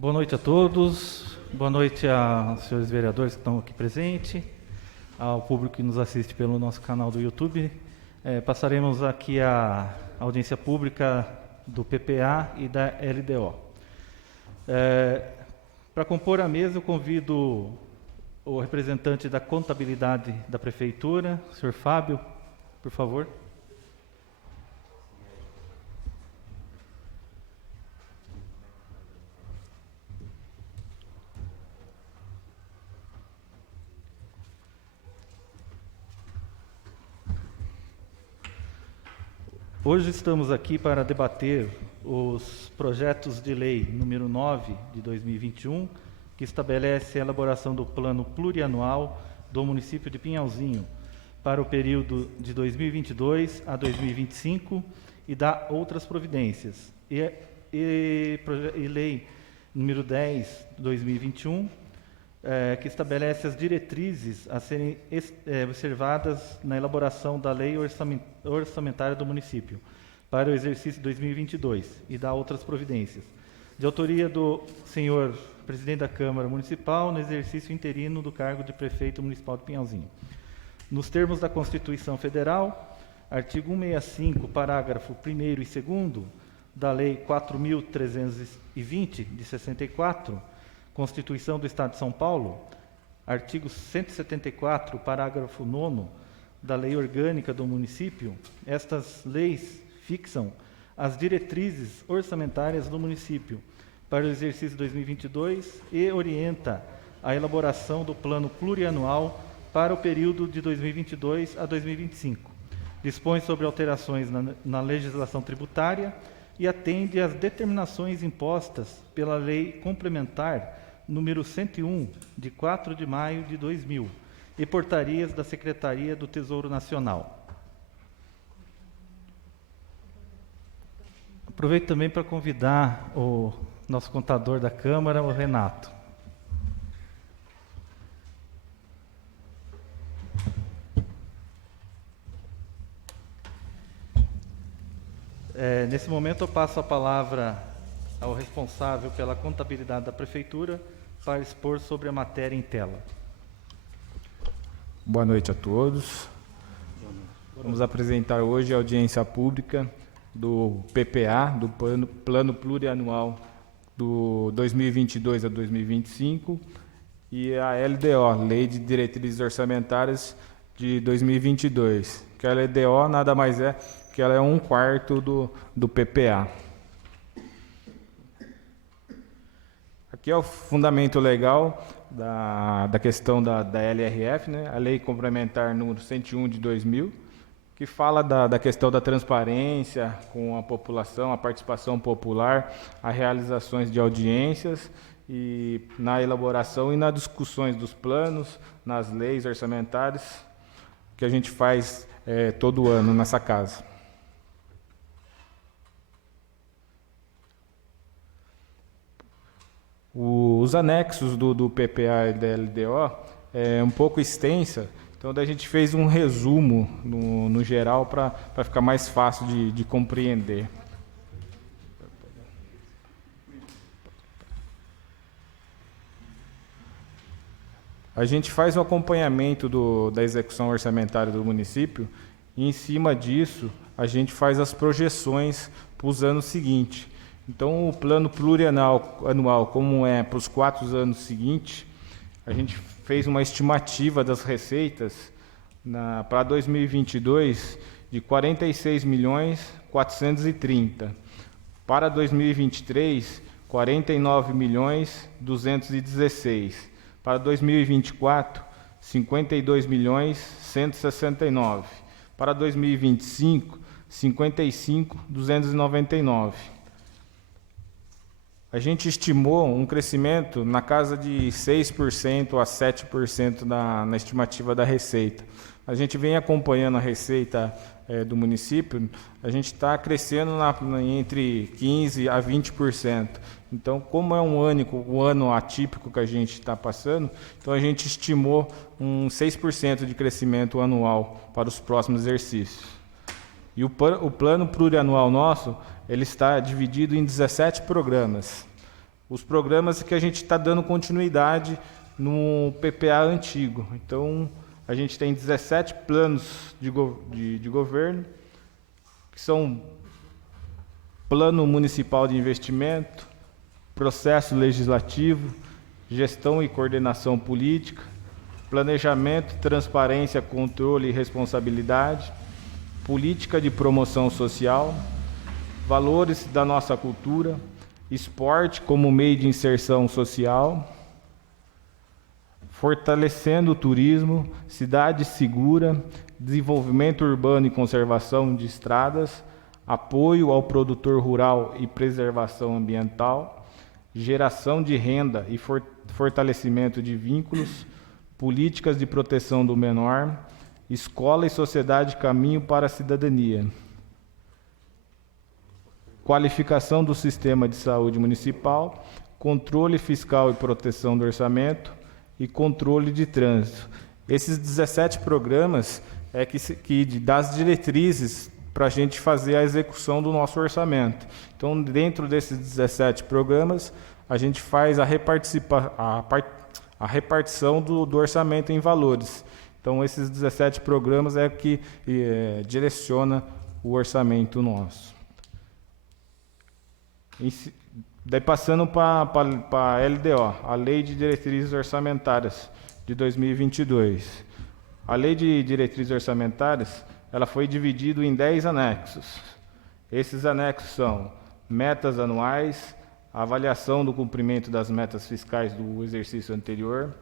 Boa noite a todos, boa noite aos senhores vereadores que estão aqui presentes, ao público que nos assiste pelo nosso canal do YouTube. Passaremos aqui a audiência pública do PPA e da LDO. Para compor a mesa, eu convido o representante da contabilidade da Prefeitura, o senhor Fábio, por favor. Hoje estamos aqui para debater os projetos de lei número 9 de 2021, que estabelece a elaboração do plano plurianual do município de Pinhalzinho para o período de 2022 a 2025 e dá outras providências. E lei número 10 de 2021, que estabelece as diretrizes a serem observadas na elaboração da lei orçamentária do município para o exercício 2022 e dá outras providências. De autoria do senhor presidente da Câmara Municipal, no exercício interino do cargo de prefeito municipal de Pinhalzinho. Nos termos da Constituição Federal, artigo 165, parágrafo 1º e 2º da Lei 4.320, de 64, Constituição do Estado de São Paulo, artigo 174, parágrafo 9º da Lei Orgânica do Município, estas leis fixam as diretrizes orçamentárias do município para o exercício 2022 e orienta a elaboração do plano plurianual para o período de 2022 a 2025. Dispõe sobre alterações na legislação tributária e atende às determinações impostas pela Lei Complementar número 101, de 4 de maio de 2000, e portarias da Secretaria do Tesouro Nacional. Aproveito também para convidar o nosso contador da Câmara, o Renato. Nesse momento eu passo a palavra ao responsável pela contabilidade da Prefeitura para expor sobre a matéria em tela. Boa noite a todos. Vamos apresentar hoje a audiência pública do PPA, do Plano Plurianual do 2022 a 2025, e a LDO, Lei de Diretrizes Orçamentárias de 2022, que a LDO nada mais é que ela é 1/4 do PPA. Aqui é o fundamento legal da questão da LRF, né? A Lei Complementar número 101 de 2000, que fala da questão da transparência com a população, a participação popular, as realizações de audiências e na elaboração e nas discussões dos planos, nas leis orçamentárias, que a gente faz todo ano nessa casa. Os anexos do PPA e da LDO é um pouco extensa, então a gente fez um resumo no geral para ficar mais fácil de compreender. A gente faz o acompanhamento da execução orçamentária do município e, em cima disso, a gente faz as projeções para os anos seguintes. Então, o plano plurianual, como é para os 4 anos seguintes, a gente fez uma estimativa das receitas para 2022 de 46.430. Para 2023, 49.216. Para 2024, 52.169. Para 2025, 55.299. A gente estimou um crescimento na casa de 6% a 7% na estimativa da receita. A gente vem acompanhando a receita do município, a gente está crescendo entre 15% a 20%. Então, como é um ano atípico que a gente está passando, então a gente estimou um 6% de crescimento anual para os próximos exercícios. E o plano plurianual nosso, ele está dividido em 17 programas. os programas que a gente está dando continuidade no PPA antigo. Então, a gente tem 17 planos de governo, que são Plano Municipal de Investimento, Processo Legislativo, Gestão e Coordenação Política, Planejamento, Transparência, Controle e Responsabilidade, Política de Promoção Social, Valores da nossa cultura, Esporte como meio de inserção social, Fortalecendo o turismo, Cidade segura, Desenvolvimento urbano e conservação de estradas, Apoio ao produtor rural e preservação ambiental, Geração de renda e fortalecimento de vínculos, Políticas de proteção do menor, Escola e sociedade caminho para a cidadania, Qualificação do sistema de saúde municipal, Controle fiscal e proteção do orçamento e Controle de trânsito. Esses 17 programas que das diretrizes para a gente fazer a execução do nosso orçamento. Então, dentro desses 17 programas, a gente faz a repartição do orçamento em valores. Então, esses 17 programas é que direciona o orçamento nosso. Daí, passando para a LDO, a Lei de Diretrizes Orçamentárias de 2022. A Lei de Diretrizes Orçamentárias, ela foi dividida em 10 anexos. Esses anexos são metas anuais, avaliação do cumprimento das metas fiscais do exercício anterior,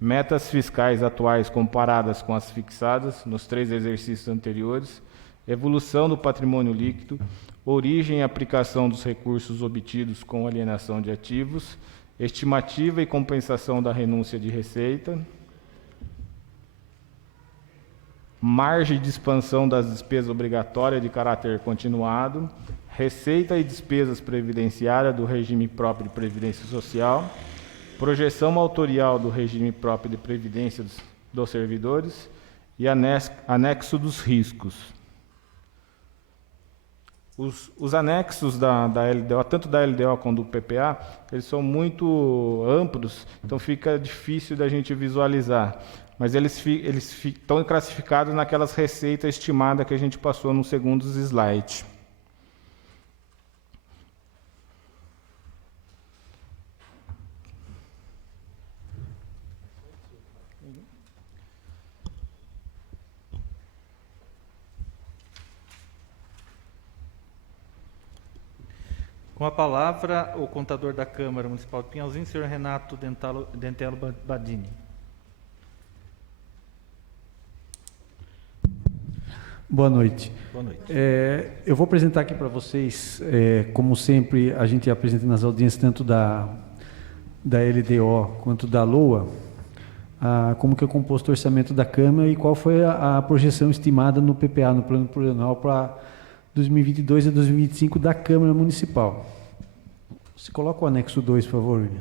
metas fiscais atuais comparadas com as fixadas nos 3 exercícios anteriores, evolução do patrimônio líquido, origem e aplicação dos recursos obtidos com alienação de ativos, estimativa e compensação da renúncia de receita, margem de expansão das despesas obrigatórias de caráter continuado, receita e despesas previdenciárias do regime próprio de previdência social, projeção autorial do regime próprio de previdência dos servidores e anexo dos riscos. Os anexos da LDO, tanto da LDO quanto do PPA, eles são muito amplos, então fica difícil da gente visualizar. Mas eles estão classificados naquelas receitas estimadas que a gente passou no segundo slide. Com a palavra, o contador da Câmara Municipal de Pinhalzinho, senhor Renato Dentello Badini. Boa noite. Boa noite. Eu vou apresentar aqui para vocês, como sempre a gente apresenta nas audiências, tanto da LDO quanto da LOA, como que é composto o orçamento da Câmara e qual foi a projeção estimada no PPA, no Plano Plurianual, para 2022 a 2025 da Câmara Municipal. Você coloca o anexo 2, por favor, William.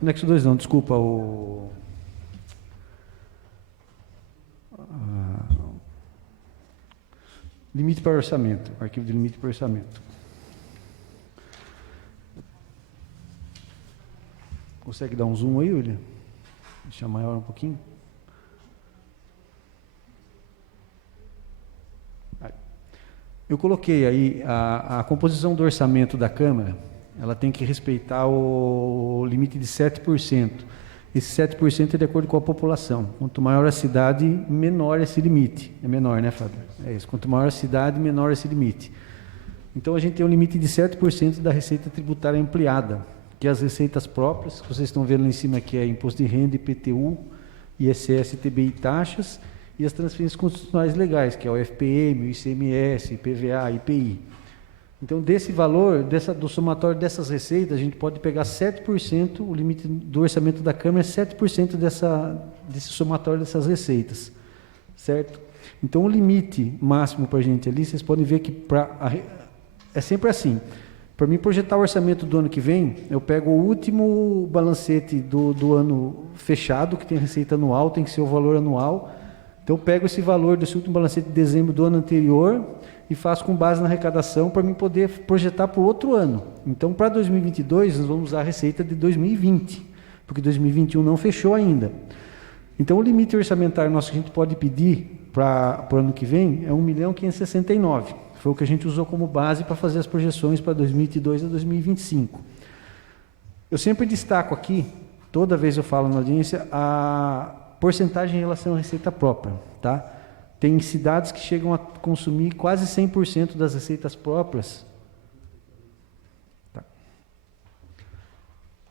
O anexo 2 não, desculpa, limite para orçamento, arquivo de limite para orçamento. Consegue dar um zoom aí, William? Deixar maior um pouquinho. Eu coloquei aí a composição do orçamento da Câmara, ela tem que respeitar o limite de 7%. Esse 7% é de acordo com a população. Quanto maior a cidade, menor esse limite. É menor, né, Fábio? É isso. Quanto maior a cidade, menor esse limite. Então, a gente tem um limite de 7% da receita tributária ampliada, que é as receitas próprias, que vocês estão vendo lá em cima aqui, é imposto de renda, IPTU, ISS, TBI e taxas, e as transferências constitucionais legais, que é o FPM, o ICMS, IPVA, IPI. Então, desse valor, do somatório dessas receitas, a gente pode pegar 7%, o limite do orçamento da Câmara é 7% desse somatório dessas receitas, certo? Então, o limite máximo para a gente ali, vocês podem ver que é sempre assim. Para mim projetar o orçamento do ano que vem, eu pego o último balancete do ano fechado, que tem receita anual, tem que ser o valor anual. Então, eu pego esse valor desse último balancete de dezembro do ano anterior, e faço com base na arrecadação para mim poder projetar para o outro ano. Então, para 2022, nós vamos usar a receita de 2020, porque 2021 não fechou ainda. Então, o limite orçamentário nosso que a gente pode pedir para o ano que vem é 1.569.000. Foi o que a gente usou como base para fazer as projeções para 2022 a 2025. Eu sempre destaco aqui, toda vez eu falo na audiência, a porcentagem em relação à receita própria, tá? Tem cidades que chegam a consumir quase 100% das receitas próprias. Tá.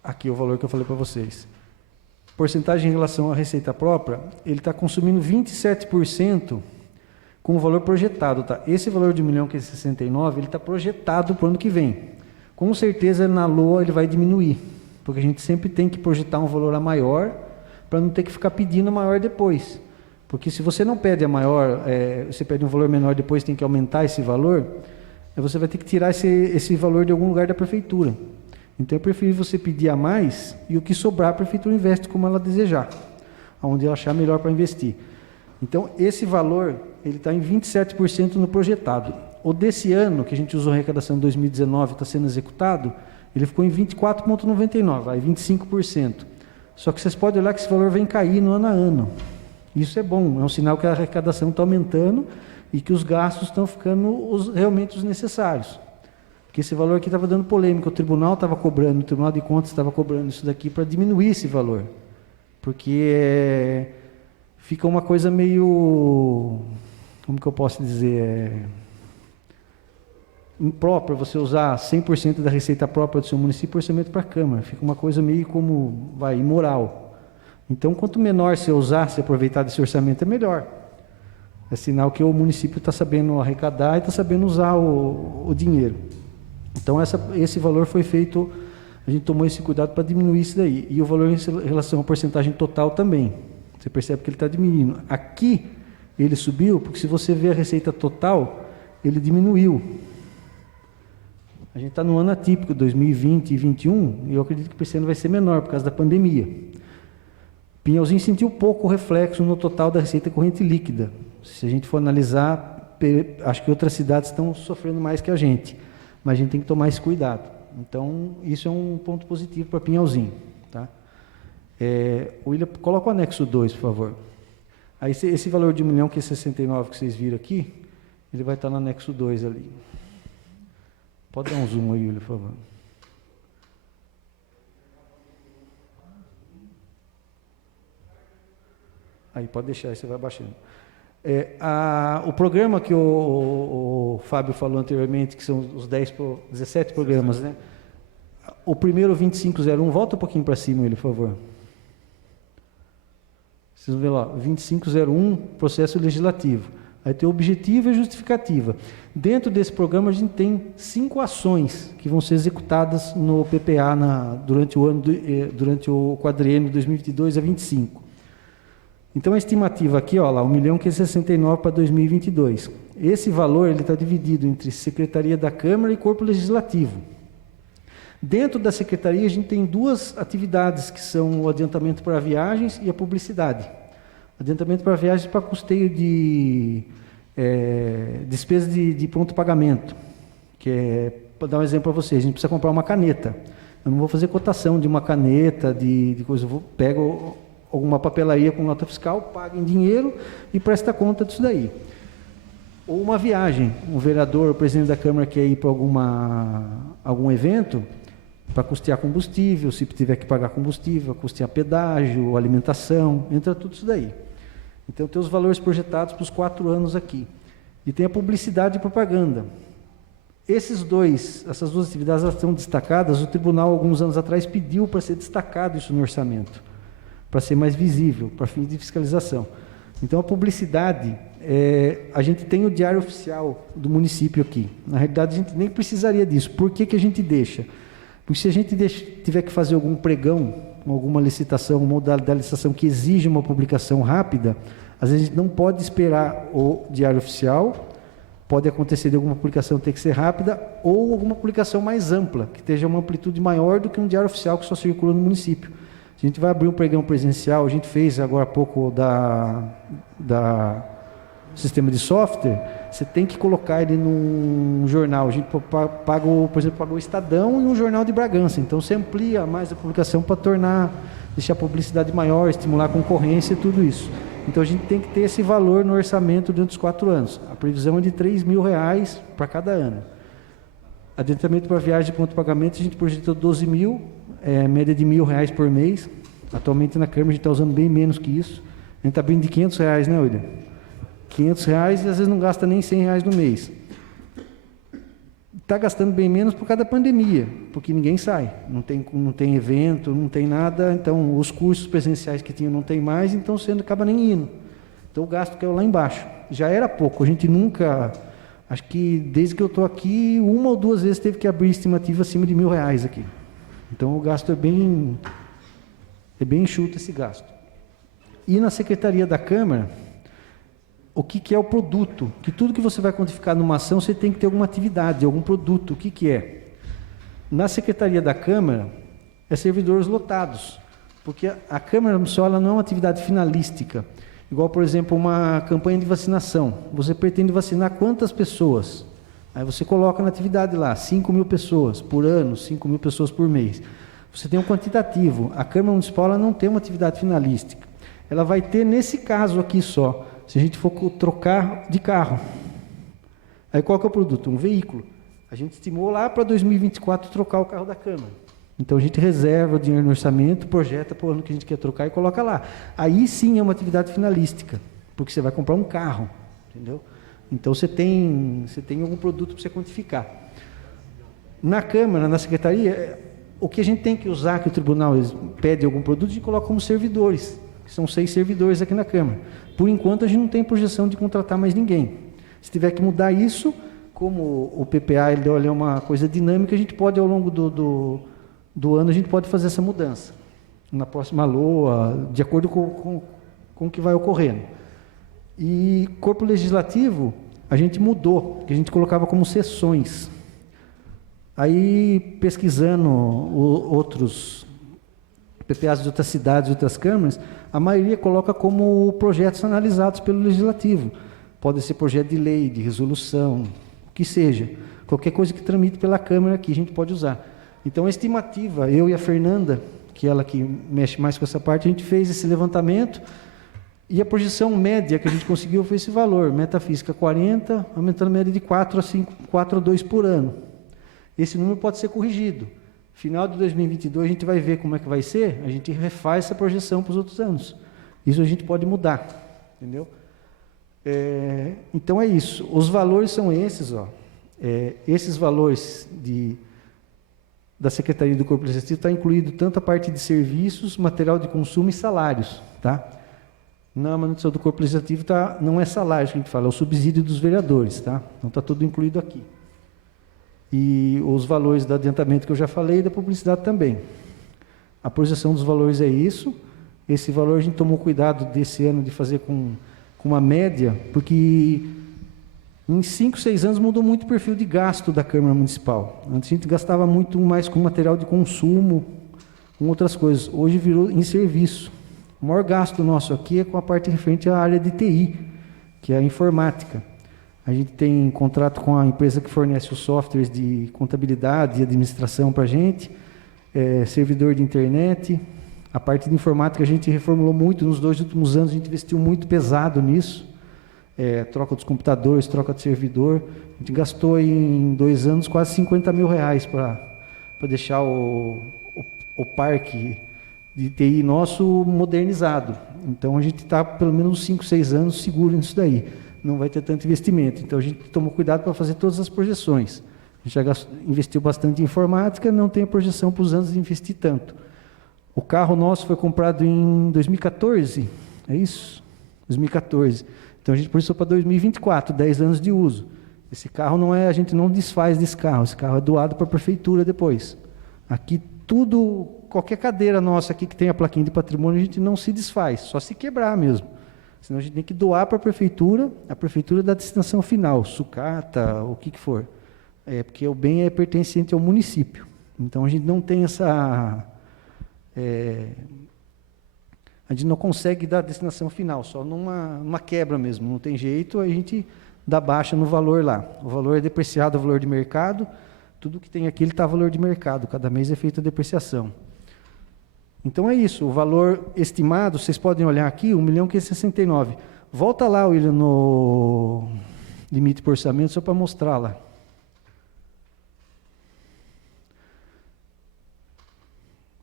Aqui é o valor que eu falei para vocês. Porcentagem em relação à receita própria, ele está consumindo 27% com o valor projetado. Tá? Esse valor de 1.569.000, ele está projetado para o ano que vem. Com certeza, na LOA, ele vai diminuir, porque a gente sempre tem que projetar um valor a maior, para não ter que ficar pedindo a maior depois. Porque se você não pede a maior, você pede um valor menor, depois tem que aumentar esse valor, você vai ter que tirar esse valor de algum lugar da prefeitura. Então, eu prefiro você pedir a mais e o que sobrar a prefeitura investe como ela desejar, onde ela achar melhor para investir. Então, esse valor ele está em 27% no projetado. O desse ano, que a gente usou a arrecadação de 2019, está sendo executado, ele ficou em 24,99%, vai 25%. Só que vocês podem olhar que esse valor vem cair no ano a ano. Isso é bom, é um sinal que a arrecadação está aumentando e que os gastos estão ficando realmente os necessários. Porque esse valor aqui estava dando polêmica, o Tribunal estava cobrando, o Tribunal de Contas estava cobrando isso daqui para diminuir esse valor. Porque fica uma coisa meio, como que eu posso dizer, impróprio você usar 100% da receita própria do seu município orçamento para a Câmara. Fica uma coisa meio como, imoral. Então, quanto menor você usar, se aproveitar desse orçamento, é melhor. É sinal que o município está sabendo arrecadar e está sabendo usar o dinheiro. Então, esse valor foi feito, a gente tomou esse cuidado para diminuir isso daí. E o valor em relação à porcentagem total também. Você percebe que ele está diminuindo. Aqui, ele subiu, porque se você vê a receita total, ele diminuiu. A gente está no ano atípico, 2020 e 2021, e eu acredito que esse ano vai ser menor, por causa da pandemia. Pinhalzinho sentiu pouco reflexo no total da receita corrente líquida. Se a gente for analisar, acho que outras cidades estão sofrendo mais que a gente, mas a gente tem que tomar esse cuidado. Então, isso é um ponto positivo para Pinhalzinho. Tá? William, coloca o anexo 2, por favor. Aí, esse valor de 1.069.000 que vocês viram aqui, ele vai estar no anexo 2 ali. Pode dar um zoom aí, William, por favor. Aí, pode deixar, aí você vai baixando. O programa que o Fábio falou anteriormente, que são os 17 programas, né? O primeiro, 2501, volta um pouquinho para cima, ele, por favor. Vocês vão ver lá, 2501, processo legislativo. Aí tem o objetivo e a justificativa. Dentro desse programa, a gente tem 5 ações que vão ser executadas no PPA durante o quadriênio 2022 a 2025. Então, a estimativa aqui, ó, lá, 1.569.000 para 2022. Esse valor está dividido entre Secretaria da Câmara e Corpo Legislativo. Dentro da Secretaria, a gente tem 2 atividades, que são o adiantamento para viagens e a publicidade. Adiantamento para viagens para custeio de despesa de pronto pagamento. Que para dar um exemplo para vocês, a gente precisa comprar uma caneta. Eu não vou fazer cotação de uma caneta, de coisa, eu pego alguma papelaria com nota fiscal, paga em dinheiro e presta conta disso daí. Ou uma viagem, um vereador, o presidente da Câmara quer ir para algum evento, para custear combustível, se tiver que pagar combustível, custear pedágio, alimentação, entra tudo isso daí. Então, tem os valores projetados para os 4 anos aqui. E tem a publicidade e propaganda. Essas 2 atividades elas estão destacadas, o tribunal, alguns anos atrás, pediu para ser destacado isso no orçamento, para ser mais visível, para fins de fiscalização. Então, a publicidade, a gente tem o diário oficial do município aqui. Na realidade, a gente nem precisaria disso. Por que a gente deixa? Porque se a gente tiver que fazer algum pregão, alguma licitação, uma modalidade da licitação que exige uma publicação rápida, às vezes a gente não pode esperar o diário oficial, pode acontecer de alguma publicação ter que ser rápida, ou alguma publicação mais ampla, que tenha uma amplitude maior do que um diário oficial que só circula no município. A gente vai abrir um pregão presencial, a gente fez agora há pouco sistema de software, você tem que colocar ele num jornal. A gente paga, por exemplo, pagou o Estadão e um jornal de Bragança. Então, você amplia mais a publicação para deixar a publicidade maior, estimular a concorrência e tudo isso. Então, a gente tem que ter esse valor no orçamento durante os 4 anos. A previsão é de R$3.000 para cada ano. Adiantamento para viagem de ponto de pagamento, a gente projetou 12 mil, média de R$1.000 por mês. Atualmente na Câmara a gente está usando bem menos que isso. A gente está abrindo de R$500, né, William? R$500 e às vezes não gasta nem R$100 no mês. Está gastando bem menos por causa da pandemia, porque ninguém sai, não tem evento, não tem nada, então os cursos presenciais que tinham não tem mais, então você não acaba nem indo. Então o gasto caiu lá embaixo. Já era pouco, a gente nunca, acho que desde que eu estou aqui, 1 ou 2 vezes teve que abrir estimativa acima de R$1.000 aqui. Então o gasto é bem enxuto esse gasto. E na Secretaria da Câmara, o que é o produto? Que tudo que você vai quantificar numa ação, você tem que ter alguma atividade, algum produto. O que é? Na Secretaria da Câmara, é servidores lotados, porque a Câmara Municipal ela não é uma atividade finalística, igual, por exemplo, uma campanha de vacinação. Você pretende vacinar quantas pessoas? Aí você coloca na atividade lá, 5.000 pessoas por ano, 5.000 pessoas por mês. Você tem um quantitativo. A Câmara Municipal ela não tem uma atividade finalística. Ela vai ter nesse caso aqui só, se a gente for trocar de carro. Aí qual que é o produto? Um veículo. A gente estimou lá para 2024 trocar o carro da Câmara. Então a gente reserva o dinheiro no orçamento, projeta para o ano que a gente quer trocar e coloca lá. Aí sim é uma atividade finalística, porque você vai comprar um carro, entendeu? Então você tem algum produto para você quantificar. Na Câmara, na Secretaria, o que a gente tem que usar, que o Tribunal pede algum produto, a gente coloca como servidores, que são 6 servidores aqui na Câmara. Por enquanto, a gente não tem projeção de contratar mais ninguém. Se tiver que mudar isso, como o PPA ele é uma coisa dinâmica, a gente pode, ao longo do ano, a gente pode fazer essa mudança. Na próxima LOA, de acordo com o que vai ocorrendo. E corpo legislativo, a gente mudou, que a gente colocava como sessões. Aí, pesquisando outros PPAs de outras cidades, de outras câmaras, a maioria coloca como projetos analisados pelo Legislativo. Pode ser projeto de lei, de resolução, o que seja. Qualquer coisa que tramite pela Câmara aqui a gente pode usar. Então, a estimativa, eu e a Fernanda, que ela que mexe mais com essa parte, a gente fez esse levantamento e a projeção média que a gente conseguiu foi esse valor, metafísica 40, aumentando a média de 4 a 2 por ano. Esse número pode ser corrigido. Final de 2022 a gente vai ver como é que vai ser, a gente refaz essa projeção para os outros anos. Isso a gente pode mudar, entendeu? Então é isso. Os valores são esses, ó. Esses valores da Secretaria do Corpo Legislativo está incluído tanto a parte de serviços, material de consumo e salários, tá? Na manutenção do Corpo Legislativo não é salário que a gente fala, é o subsídio dos vereadores, tá? Então está tudo incluído aqui. E os valores do adiantamento que eu já falei e da publicidade também. A projeção dos valores é isso. Esse valor a gente tomou cuidado desse ano de fazer com uma média, porque em 5, 6 anos mudou muito o perfil de gasto da Câmara Municipal. Antes a gente gastava muito mais com material de consumo, com outras coisas. Hoje virou em serviço. O maior gasto nosso aqui é com a parte referente à área de TI, que é a informática. A gente tem contrato com a empresa que fornece os softwares de contabilidade e administração para a gente, servidor de internet. A parte de informática a gente reformulou muito, nos 2 últimos anos a gente investiu muito pesado nisso. Troca dos computadores, troca de servidor. A gente gastou em 2 anos quase R$50 mil para deixar o parque de TI nosso modernizado. Então a gente está pelo menos 5, 6 anos seguro nisso daí. Não vai ter tanto investimento. Então, a gente tomou cuidado para fazer todas as projeções. A gente já investiu bastante em informática, não tem a projeção para os anos de investir tanto. O carro nosso foi comprado em 2014, é isso? 2014. Então, a gente projetou para 2024, 10 anos de uso. Esse carro a gente não desfaz desse carro, esse carro é doado para a prefeitura depois. Aqui tudo, qualquer cadeira nossa aqui que tem a plaquinha de patrimônio, a gente não se desfaz, só se quebrar mesmo. Senão a gente tem que doar para a prefeitura dá a destinação final, sucata, o que for. Porque o bem é pertencente ao município. Então a gente não tem a gente não consegue dar a destinação final, só numa quebra mesmo, não tem jeito, a gente dá baixa no valor lá. O valor é depreciado ao valor de mercado, tudo que tem aqui está valor de mercado, cada mês é feita a depreciação. Então é isso, o valor estimado, vocês podem olhar aqui, 1.569.000. Volta lá, William, no limite por orçamento, só para mostrar lá.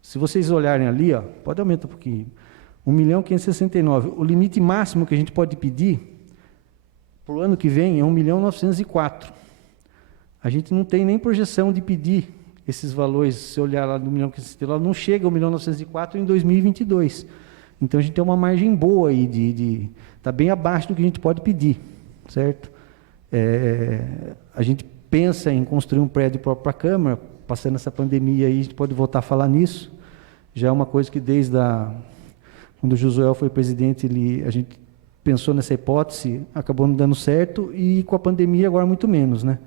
Se vocês olharem ali, ó, pode aumentar um pouquinho, 1.569.000. O limite máximo que a gente pode pedir para o ano que vem é 1.904.000. A gente não tem nem projeção de pedir esses valores, se olhar lá no 1.569.000, não chega a 1.904.000 em 2022. Então a gente tem uma margem boa aí, está bem abaixo do que a gente pode pedir, certo? A gente pensa em construir um prédio próprio para a Câmara, passando essa pandemia aí, a gente pode voltar a falar nisso. Já é uma coisa que desde quando o Josué foi presidente, a gente pensou nessa hipótese, acabou não dando certo, e com a pandemia agora muito menos, né?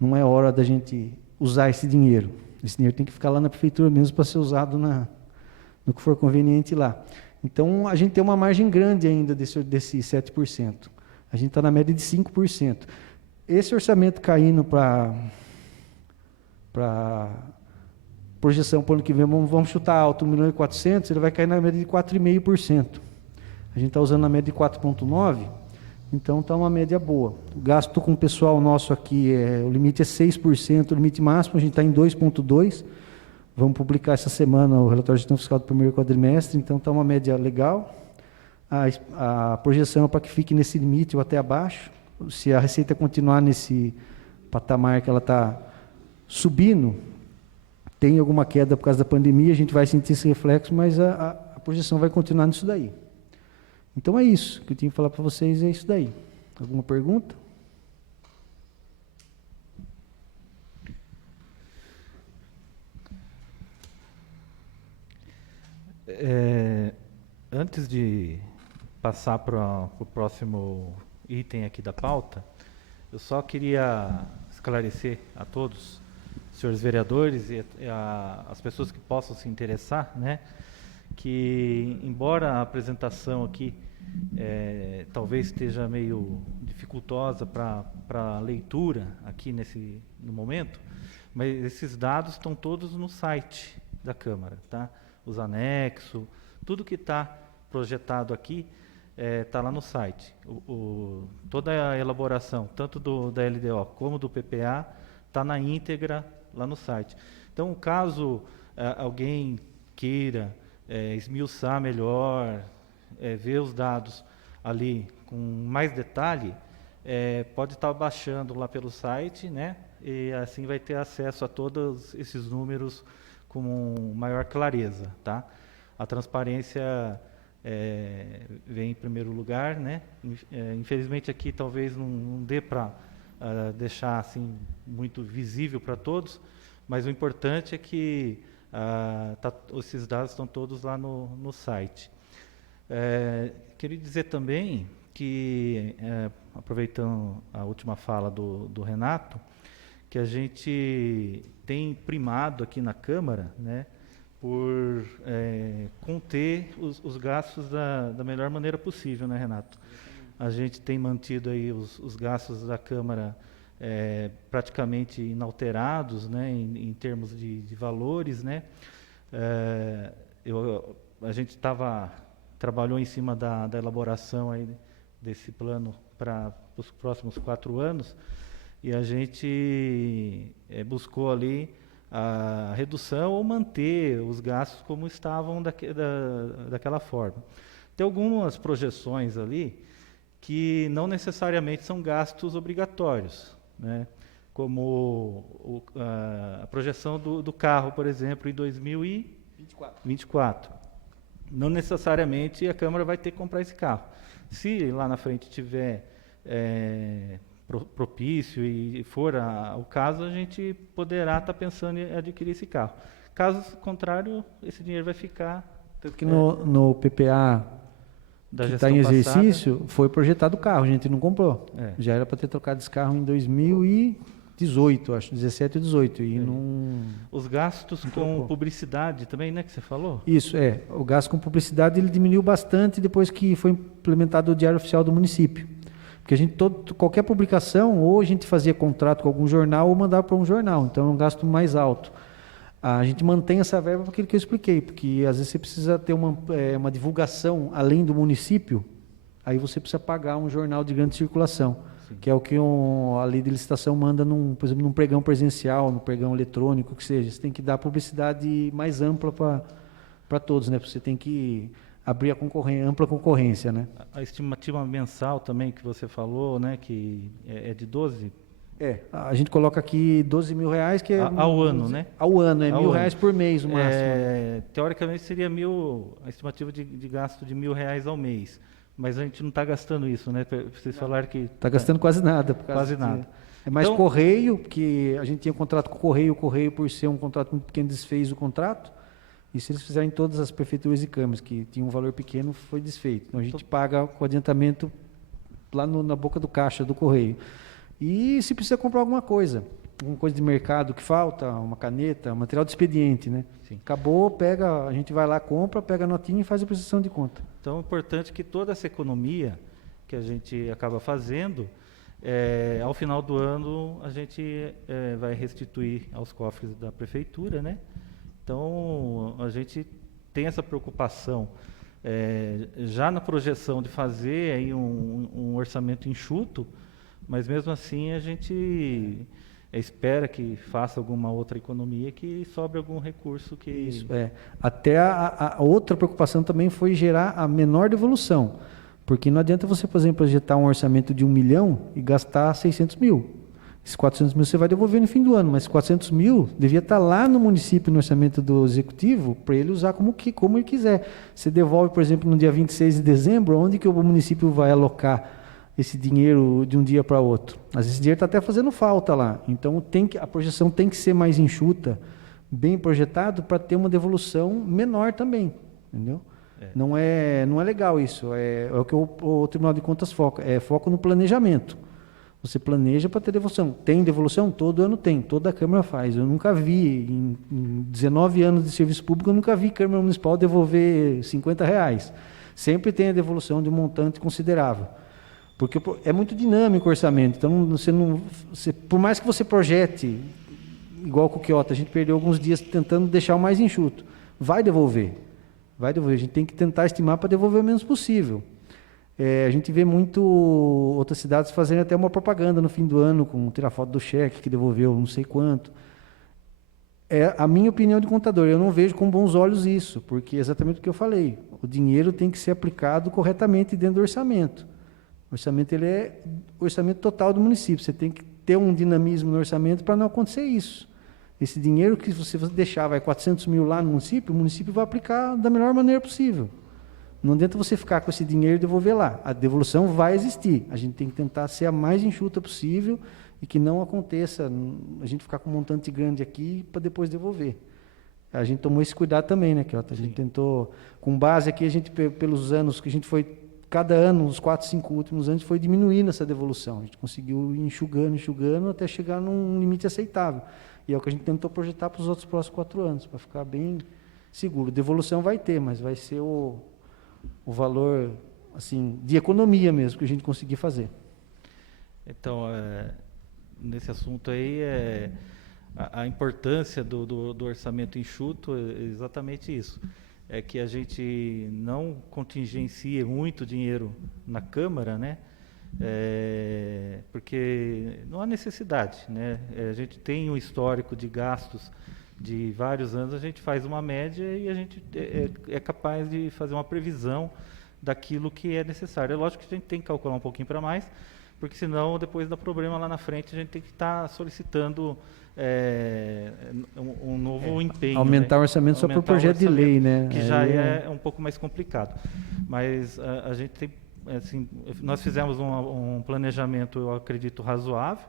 Não é hora da gente usar esse dinheiro. Esse dinheiro tem que ficar lá na prefeitura mesmo para ser usado no que for conveniente lá. Então, a gente tem uma margem grande ainda desse 7%. A gente está na média de 5%. Esse orçamento caindo para projeção para o ano que vem, vamos chutar alto, 1.400.000, ele vai cair na média de 4,5%. A gente está usando a média de 4,9%, então está uma média boa. O gasto com o pessoal nosso aqui, o limite é 6%, o limite máximo a gente está em 2,2%. Vamos publicar essa semana o relatório de gestão fiscal do primeiro quadrimestre, então está uma média legal. A projeção é para que fique nesse limite ou até abaixo. Se a receita continuar nesse patamar que ela está subindo, tem alguma queda por causa da pandemia, a gente vai sentir esse reflexo, mas a projeção vai continuar nisso daí. Então é isso que eu tinha que falar para vocês, é isso daí. Alguma pergunta? Antes de passar para o próximo item aqui da pauta, eu só queria esclarecer a todos, senhores vereadores e as pessoas que possam se interessar, né, que embora a apresentação aqui talvez esteja meio dificultosa para leitura aqui no momento, mas esses dados estão todos no site da Câmara, tá? Os anexos, tudo que está projetado aqui está lá no site. Toda a elaboração, tanto da LDO como do PPA, está na íntegra lá no site. Então, caso alguém queira esmiuçar melhor, ver os dados ali com mais detalhe, pode estar baixando lá pelo site, né? E assim vai ter acesso a todos esses números com maior clareza, tá? A transparência vem em primeiro lugar, né? Infelizmente aqui talvez não dê para deixar assim muito visível para todos, mas o importante é que esses dados estão todos lá no site. Queria dizer também que, aproveitando a última fala do Renato, que a gente tem primado aqui na Câmara, né, por conter os gastos da melhor maneira possível, né, Renato? A gente tem mantido aí os gastos da Câmara praticamente inalterados, né, em termos de valores, né? A gente trabalhou em cima da elaboração aí desse plano para os próximos 4 anos, e a gente buscou ali a redução ou manter os gastos como estavam daquela forma. Tem algumas projeções ali que não necessariamente são gastos obrigatórios, né? Como a projeção do carro, por exemplo, em 2024. Não necessariamente a Câmara vai ter que comprar esse carro. Se lá na frente tiver propício e for o caso, a gente poderá estar pensando em adquirir esse carro. Caso contrário, esse dinheiro vai ficar... Tanto que no PPA que está em exercício, foi projetado o carro, a gente não comprou. Já era para ter trocado esse carro em 2019. 18, acho, 17 ou 18. E não... Os gastos com publicidade também, né, que você falou? Isso, o gasto com publicidade ele diminuiu bastante depois que foi implementado o Diário Oficial do município. Porque qualquer publicação, ou a gente fazia contrato com algum jornal ou mandava para um jornal, então é um gasto mais alto. A gente mantém essa verba para aquilo que eu expliquei, porque às vezes você precisa ter uma divulgação além do município, aí você precisa pagar um jornal de grande circulação. Sim. Que é o que a lei de licitação manda, por exemplo, num pregão presencial, num pregão eletrônico, que seja. Você tem que dar publicidade mais ampla para todos, né? Você tem que abrir ampla concorrência, né? A estimativa mensal também que você falou, né, que é de 12? A gente coloca aqui R$12.000, que é... Ao ano, né? Ao ano, R$1.000 por mês, o máximo. Teoricamente seria a estimativa de gasto de R$1.000 ao mês. Mas a gente não está gastando isso, né? Vocês falaram que... Está gastando quase nada. Quase nada. É mais correio, que a gente tinha contrato com o correio por ser um contrato muito pequeno, desfez o contrato. E se eles fizerem todas as prefeituras e câmaras, que tinham um valor pequeno, foi desfeito. Então a gente paga com adiantamento lá na boca do caixa do correio. E se precisa comprar alguma coisa de mercado que falta, uma caneta, material de expediente, né? Sim. Acabou, a gente vai lá, compra, pega a notinha e faz a prestação de conta. Então é importante que toda essa economia que a gente acaba fazendo, ao final do ano a gente vai restituir aos cofres da prefeitura, né? Então a gente tem essa preocupação já na projeção de fazer aí um orçamento enxuto, mas mesmo assim a gente espera que faça alguma outra economia, que sobre algum recurso que... Isso, Até a outra preocupação também foi gerar a menor devolução, porque não adianta você, por exemplo, projetar um orçamento de 1 milhão e gastar 600 mil. Esses 400 mil você vai devolver no fim do ano, mas 400 mil devia estar lá no município, no orçamento do executivo, para ele usar como ele quiser. Você devolve, por exemplo, no dia 26 de dezembro, onde que o município vai alocar esse dinheiro de um dia para outro? Às vezes esse dinheiro está até fazendo falta lá. Então a projeção tem que ser mais enxuta, bem projetado, para ter uma devolução menor também. Entendeu? Não é legal isso. É o que o Tribunal de Contas foca. É foco no planejamento. Você planeja para ter devolução. Tem devolução? Todo ano tem. Toda a Câmara faz. Eu nunca vi, em 19 anos de serviço público, eu nunca vi Câmara Municipal devolver R$50. Sempre tem a devolução de um montante considerável. Porque é muito dinâmico o orçamento. Então, por mais que você projete, igual o Coquiota, a gente perdeu alguns dias tentando deixar o mais enxuto. Vai devolver. A gente tem que tentar estimar para devolver o menos possível. A gente vê muito outras cidades fazendo até uma propaganda no fim do ano, com tirar foto do cheque que devolveu não sei quanto. É a minha opinião de contador. Eu não vejo com bons olhos isso, porque é exatamente o que eu falei. O dinheiro tem que ser aplicado corretamente dentro do orçamento. O orçamento ele é o orçamento total do município. Você tem que ter um dinamismo no orçamento para não acontecer isso. Esse dinheiro que você deixar, 400 mil lá no município, o município vai aplicar da melhor maneira possível. Não adianta você ficar com esse dinheiro e devolver lá. A devolução vai existir. A gente tem que tentar ser a mais enxuta possível e que não aconteça a gente ficar com um montante grande aqui para depois devolver. A gente tomou esse cuidado também, né, Kiota? A gente tentou, com base aqui, a gente, pelos anos que a gente foi, cada ano, os 4, 5 últimos anos, foi diminuindo essa devolução. A gente conseguiu ir enxugando, até chegar num limite aceitável. E é o que a gente tentou projetar para os outros próximos 4 anos, para ficar bem seguro. Devolução vai ter, mas vai ser o valor assim, de economia mesmo que a gente conseguir fazer. Então, nesse assunto aí, a importância do orçamento enxuto é exatamente isso. É que a gente não contingencie muito dinheiro na Câmara, né? Porque não há necessidade, né? A gente tem um histórico de gastos de vários anos, a gente faz uma média e a gente é capaz de fazer uma previsão daquilo que é necessário. É lógico que a gente tem que calcular um pouquinho para mais, porque senão depois dá problema lá na frente, a gente tem que estar solicitando um novo empenho. Aumentar, né? O orçamento só por projeto de lei, né? Que já é um pouco mais complicado. Mas a gente tem, assim, nós fizemos um planejamento, eu acredito, razoável,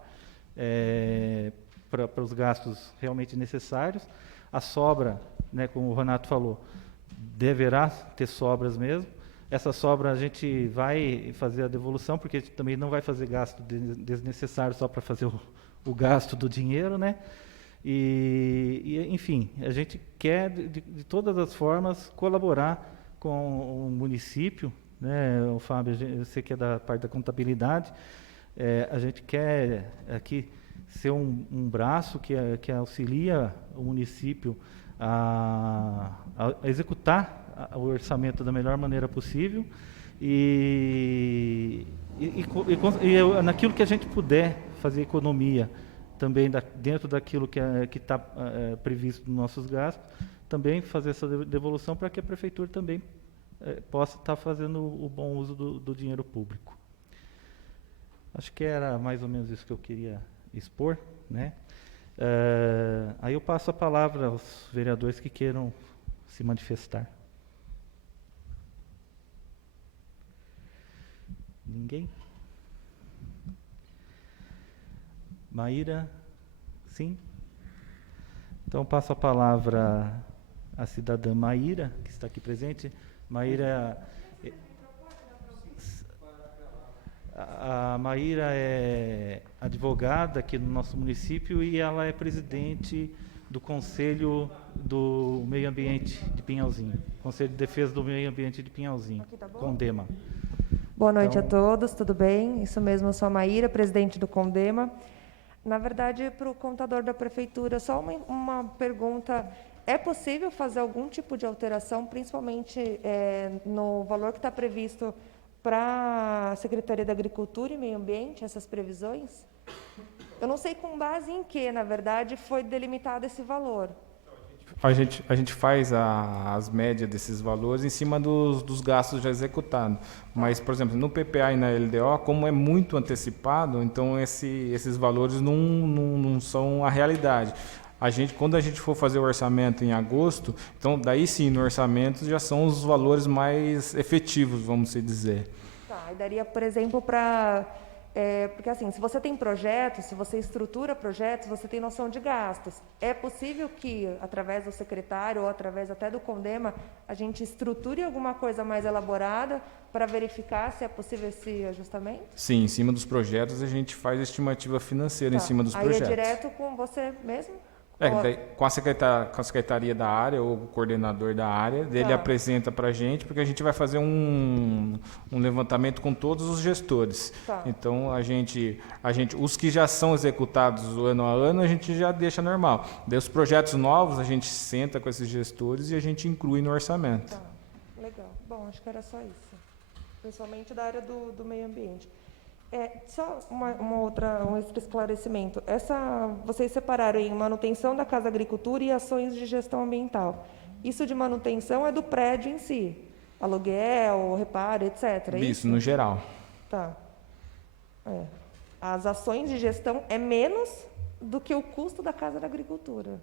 para os gastos realmente necessários. A sobra, né, como o Renato falou, deverá ter sobras mesmo. Essa sobra a gente vai fazer a devolução, porque a gente também não vai fazer gasto desnecessário só para fazer o gasto do dinheiro, né? Enfim, a gente quer, de todas as formas, colaborar com o município, né? O Fábio, eu sei que é da parte da contabilidade, a gente quer aqui ser um braço que auxilia o município a executar o orçamento da melhor maneira possível e naquilo que a gente puder fazer economia também dentro daquilo que está previsto nos nossos gastos, também fazer essa devolução para que a prefeitura também possa estar fazendo o bom uso do dinheiro público. Acho que era mais ou menos isso que eu queria expor, né? Aí eu passo a palavra aos vereadores que queiram se manifestar. Ninguém? Maíra? Sim? Então passo a palavra à cidadã Maíra, que está aqui presente. Maíra... A Maíra é advogada aqui no nosso município e ela é presidente do Conselho do Meio Ambiente de Pinhalzinho. Conselho de Defesa do Meio Ambiente de Pinhalzinho, Aqui tá bom? Condema. Boa noite Então, a todos, tudo bem? Isso mesmo, eu sou a Maíra, presidente do Condema. Na verdade, para o contador da prefeitura, só uma pergunta. É possível fazer algum tipo de alteração, principalmente no valor que está previsto para a Secretaria da Agricultura e Meio Ambiente, essas previsões? Eu não sei com base em que, na verdade, foi delimitado esse valor. A gente faz as médias desses valores em cima dos gastos já executados. Mas, por exemplo, no PPA e na LDO, como é muito antecipado, então esses valores não são a realidade. Quando a gente for fazer o orçamento em agosto, então daí sim, no orçamento já são os valores mais efetivos, vamos dizer. Tá, e daria, por exemplo, para... porque assim, se você tem projetos, se você estrutura projetos, você tem noção de gastos. É possível que, através do secretário ou através até do Condema, a gente estruture alguma coisa mais elaborada para verificar se é possível esse ajustamento? Sim, em cima dos projetos a gente faz a estimativa financeira em cima dos projetos. Aí é direto com você mesmo? Com a secretaria da área ou o coordenador da área, ele apresenta para a gente, porque a gente vai fazer um levantamento com todos os gestores. Tá. Então, os que já são executados ano a ano, a gente já deixa normal. Daí os projetos novos, a gente senta com esses gestores e a gente inclui no orçamento. Tá, legal. Bom, acho que era só isso. Principalmente da área do meio ambiente. Só um outro esclarecimento. Vocês separaram em manutenção da Casa Agricultura e ações de gestão ambiental. Isso de manutenção é do prédio em si, aluguel, reparo, etc. Isso, no geral. Tá. As ações de gestão é menos do que o custo da Casa da Agricultura.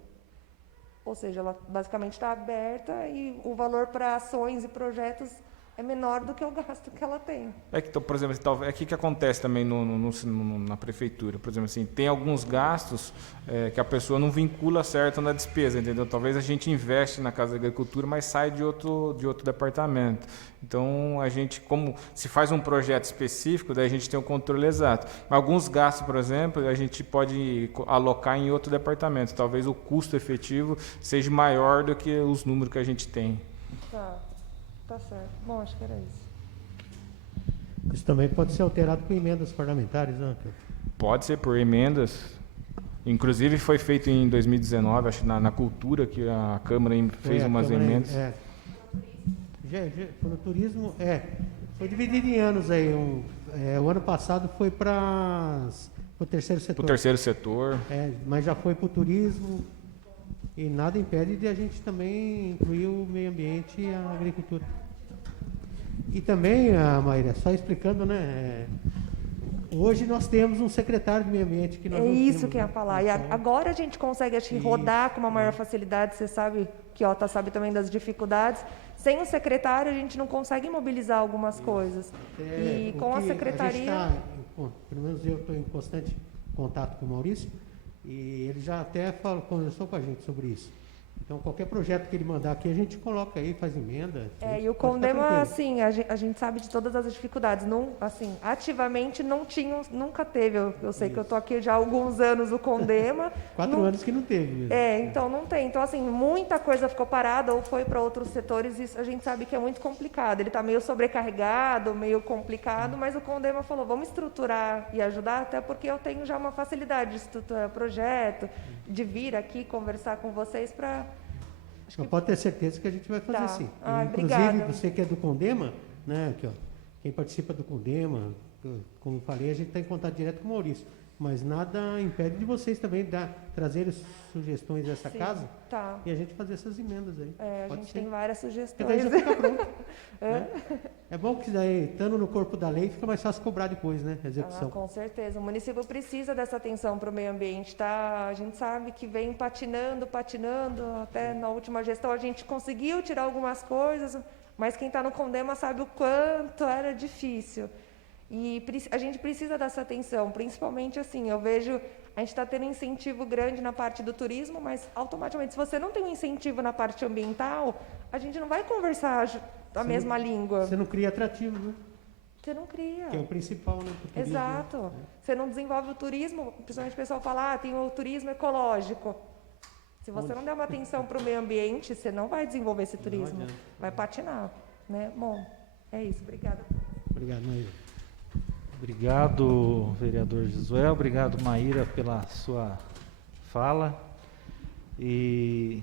Ou seja, ela basicamente está aberta e o valor para ações e projetos é menor do que o gasto que ela tem. Então, por exemplo, aqui que acontece também na prefeitura. Por exemplo, assim, tem alguns gastos que a pessoa não vincula certo na despesa, entendeu? Talvez a gente investe na Casa da Agricultura, mas sai de outro departamento. Então, a gente, como se faz um projeto específico, daí a gente tem o controle exato. Alguns gastos, por exemplo, a gente pode alocar em outro departamento. Talvez o custo efetivo seja maior do que os números que a gente tem. Tá certo. Bom, acho que era isso. Isso também pode ser alterado com emendas parlamentares, né? Pode ser por emendas. Inclusive foi feito em 2019, acho na cultura, que a Câmara fez umas emendas. Foi no turismo, foi dividido em anos aí. O ano passado foi para o terceiro setor. Para o terceiro setor. Mas já foi para o turismo. E nada impede de a gente também incluir o meio ambiente e a agricultura. E também, Maíra, só explicando, né? Hoje nós temos um secretário de meio ambiente que nós não isso temos, que eu ia falar. E agora a gente consegue rodar com uma maior facilidade. Você sabe que sabe também das dificuldades. Sem o secretário, a gente não consegue mobilizar algumas coisas. E com a secretaria... Pelo menos eu estou em constante contato com o Maurício. E ele já até conversou com a gente sobre isso. Então, qualquer projeto que ele mandar aqui, a gente coloca aí, faz emenda. E o Condema, assim, a gente sabe de todas as dificuldades. Não, assim, ativamente não tinha, nunca teve. Eu sei que eu estou aqui já há alguns anos, o Condema. 4 anos que não teve mesmo. Então não tem. Então, assim, muita coisa ficou parada ou foi para outros setores. Isso a gente sabe que é muito complicado. Ele está meio sobrecarregado, meio complicado, mas o Condema falou, vamos estruturar e ajudar, até porque eu tenho já uma facilidade de estruturar projeto, de vir aqui conversar com vocês para... Pode ter certeza que a gente vai fazer sim. Inclusive, obrigada. você que é do Condema, né, aqui, ó, quem participa do Condema, como eu falei, a gente está em contato direto com o Maurício. Mas nada impede de vocês também trazerem sugestões dessa casa e a gente fazer essas emendas aí. A gente tem várias sugestões. Porque daí já fica pronto. Né? É bom que daí, estando no corpo da lei, fica mais fácil cobrar depois, né? A execução. Com certeza. O município precisa dessa atenção para o meio ambiente, tá? A gente sabe que vem patinando, até na última gestão a gente conseguiu tirar algumas coisas, mas quem está no Condema sabe o quanto era difícil. E a gente precisa dessa atenção, principalmente assim, eu vejo, a gente está tendo um incentivo grande na parte do turismo, mas automaticamente, se você não tem um incentivo na parte ambiental, a gente não vai conversar a mesma língua. Você não cria atrativo, né? Você não cria. Que é o principal, né? Pro turismo, Exato. né? Você não desenvolve o turismo, principalmente o pessoal fala, tem o turismo ecológico. Se você não der uma atenção para o meio ambiente, você não vai desenvolver esse turismo. Vai patinar, né? Bom, é isso. Obrigada. Obrigado, Maíra. Obrigado, vereador Josué. Obrigado, Maíra, pela sua fala. E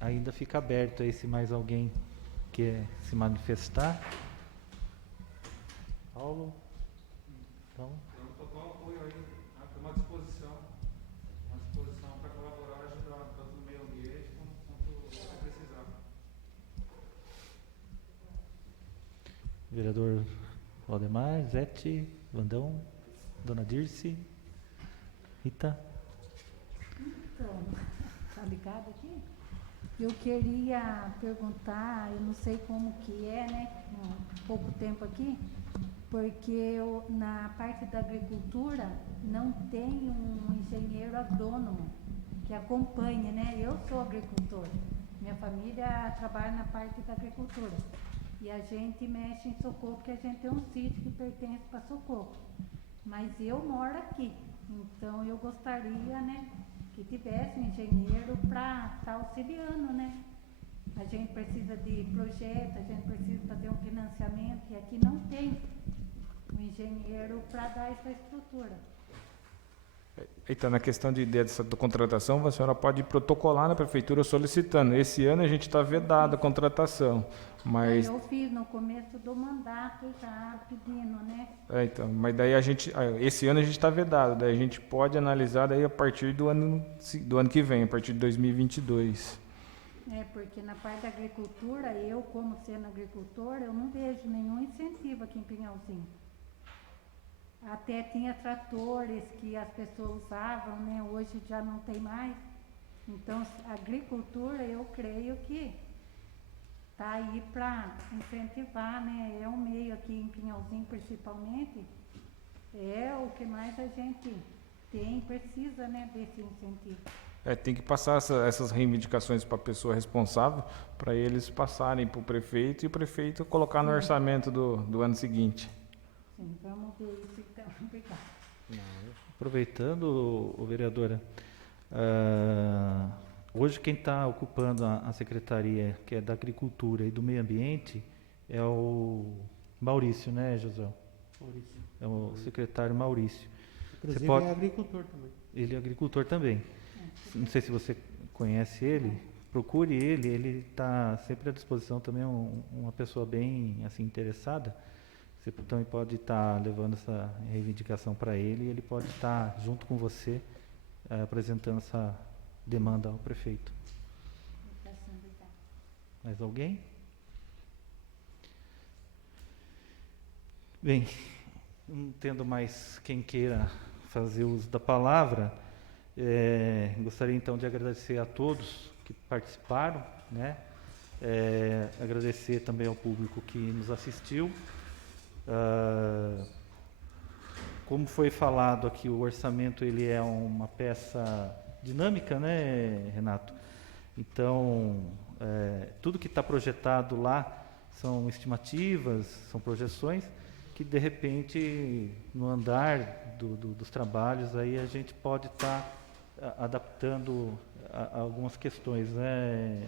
ainda fica aberto aí se mais alguém quer se manifestar. Paulo? Então. Eu estou com apoio aí, uma disposição para colaborar, ajudar tanto no meio ambiente quanto você precisar. Vereador Valdemar, Zete, Vandão, Dona Dirce, Rita. Então, tá ligado aqui? Eu queria perguntar, eu não sei como que é, né, pouco tempo aqui, porque eu, na parte da agricultura não tem um engenheiro agrônomo que acompanhe, né? Eu sou agricultor, minha família trabalha na parte da agricultura. E a gente mexe em Socorro, porque a gente tem um sítio que pertence para Socorro. Mas eu moro aqui, então eu gostaria, né, que tivesse um engenheiro para estar auxiliando, né? A gente precisa de projeto, a gente precisa fazer um financiamento, e aqui não tem um engenheiro para dar essa estrutura. Então, na questão dessa contratação, a senhora pode protocolar na prefeitura solicitando. Esse ano a gente está vedado a contratação, mas... Eu fiz no começo do mandato já pedindo, né? Então, mas daí esse ano a gente está vedado, daí a gente pode analisar daí a partir do ano que vem, a partir de 2022. Porque na parte da agricultura, eu como sendo agricultora, eu não vejo nenhum incentivo aqui em Pinhalzinho. Até tinha tratores que as pessoas usavam, né? Hoje já não tem mais. Então, a agricultura, eu creio que está aí para incentivar, né? É um meio aqui em Pinhalzinho, principalmente, é o que mais a gente tem, precisa, né, desse incentivo. Tem que passar essas reivindicações para a pessoa responsável, para eles passarem para o prefeito e o prefeito colocar no orçamento do ano seguinte. Sim, vamos ver isso então. Obrigada. Aproveitando, vereadora, hoje quem está ocupando a secretaria, que é da Agricultura e do Meio Ambiente, é o Maurício, né, José? Maurício. É o secretário Maurício. Inclusive pode... é agricultor também. Ele é agricultor também. Não sei se você conhece ele, procure ele está sempre à disposição também, uma pessoa bem assim interessada. Você também pode estar levando essa reivindicação para ele e ele pode estar junto com você apresentando essa demanda ao prefeito. Mais alguém? Bem, não tendo mais quem queira fazer uso da palavra, gostaria então de agradecer a todos que participaram, né? Agradecer também ao público que nos assistiu. Como foi falado aqui, o orçamento ele é uma peça dinâmica, né, Renato? Então, tudo que está projetado lá são estimativas, são projeções, que de repente, no andar dos trabalhos, aí a gente pode estar adaptando a algumas questões, né,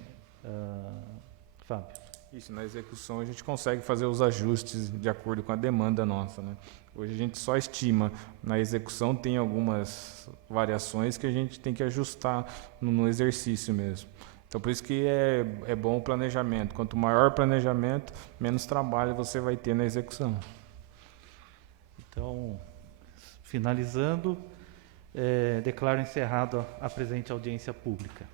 Fábio? Isso, na execução a gente consegue fazer os ajustes de acordo com a demanda nossa, né? Hoje a gente só estima, na execução tem algumas variações que a gente tem que ajustar no exercício mesmo. Então por isso que é bom o planejamento. Quanto maior o planejamento, menos trabalho você vai ter na execução. Então, finalizando, declaro encerrado a presente audiência pública.